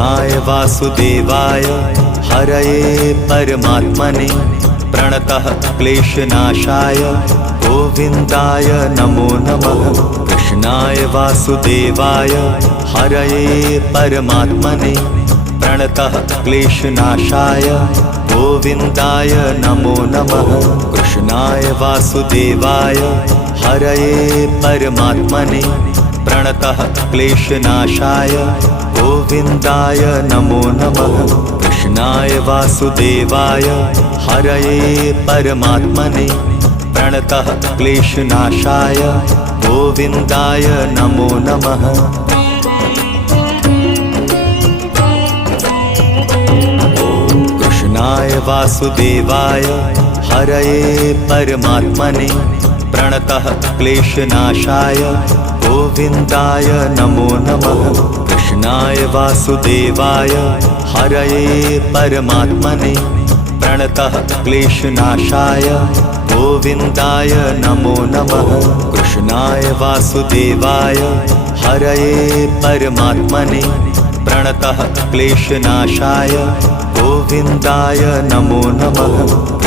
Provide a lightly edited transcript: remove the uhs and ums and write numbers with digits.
वासुदेवाय हरये परमात्मने प्रणतः क्लेशनाशाय गोविन्दाय नमो नमः। कृष्णाय वासुदेवाय हरये परमात्मने प्रणतः क्लेशनाशाय गोविन्दाय नमो नमः। कृष्णाय वासुदेवाय हरये परमात्मने प्रणतः क्लेशनाशाय गोविन्दाय नमो नमः। कृष्णाय वासुदेवाय हरये परमात्मने प्रणतः क्लेशनाशाय गोविन्दाय नमो नमः। कृष्णाय वासुदेवाय हरये परमात्मने प्रणतः क्लेशनाशाय गोविन्दाय नमो नमः। कृष्णाय वासुदेवाय हरये परमात्मने प्रणतः क्लेशनाशाय गोविन्दाय नमो नमः। कृष्णाय वासुदेवाय हरये परमात्मने प्रणतः क्लेशनाशाय गोविन्दाय नमो नमः।